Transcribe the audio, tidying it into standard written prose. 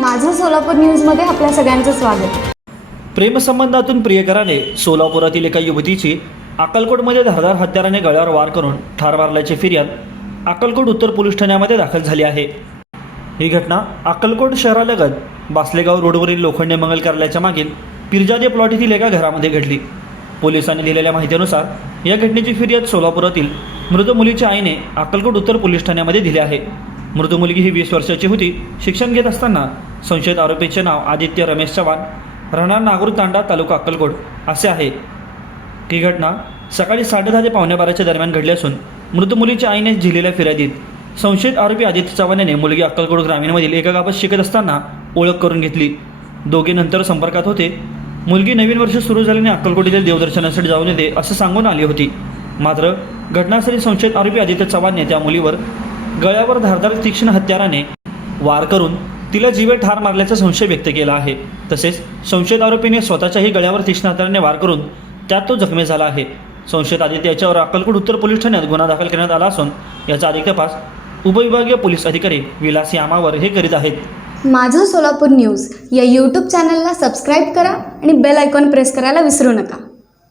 माझं सोलापूर न्यूजमध्ये आपल्या सगळ्यांचं स्वागत। प्रेमसंबंधातून प्रियकराने सोलापुरातील एका युवतीची अक्कलकोटमध्ये धारदार हत्याराने गळ्यावर वार करून ठार मारल्याची फिर्याद अक्कलकोट उत्तर पोलीस ठाण्यामध्ये दाखल झाली आहे। ही घटना अक्कलकोट शहरालगत बासलेगाव रोडवरील लोखंडे मंगल कार्यालयाच्या मागील पिरजादे प्लॉट येथील एका घरामध्ये घडली। पोलिसांनी दिलेल्या माहितीनुसार या घटनेची फिर्याद सोलापुरातील मृत मुलीच्या आईने अक्कलकोट उत्तर पोलीस ठाण्यामध्ये दिली आहे। मृत मुलगी ही 20 वर्षाची होती। शिक्षण घेत असताना संशयित आरोपीचे नाव आदित्य रमेश चव्हाण, राहणार नागूर तांडा, तालुका अक्कलकोट असे आहे। ही घटना सकाळी 10:30 ते 11:15च्या दरम्यान घडली असून मृत मुलीच्या आईने दिलेल्या फिर्यादीत संशयित आरोपी आदित्य चव्हाण याने मुलगी अक्कलकोट ग्रामीणमधील एका गावात शिकत असताना ओळख करून घेतली। दोघे नंतर संपर्कात होते। मुलगी नवीन वर्ष सुरू झाल्याने अक्कलकोट येथील देवदर्शनासाठी जाऊन येते असे सांगून आली होती। मात्र घटनास्थळी संशयित आरोपी आदित्य चव्हाणने त्या मुलीवर गळ्यावर धारदार तीक्ष्ण हत्याराने वार करून तिला जीवे ठार मारल्याचा संशय व्यक्त केला आहे। तसेच संशयित आरोपीने स्वतःच्याही गळ्यावर तीक्ष्ण हत्याराने वार करून त्यात तो जखमी झाला आहे। संशयित आदित्य याच्यावर अक्कलकोट उत्तर पोलीस ठाण्यात गुन्हा दाखल करण्यात आला असून याचा अधिक तपास उपविभागीय पोलीस अधिकारी विलास यामावर हे करीत आहेत। माझं सोलापूर न्यूज या यूट्यूब चॅनलला सबस्क्राईब करा आणि बेल आयकॉन प्रेस करायला विसरू नका।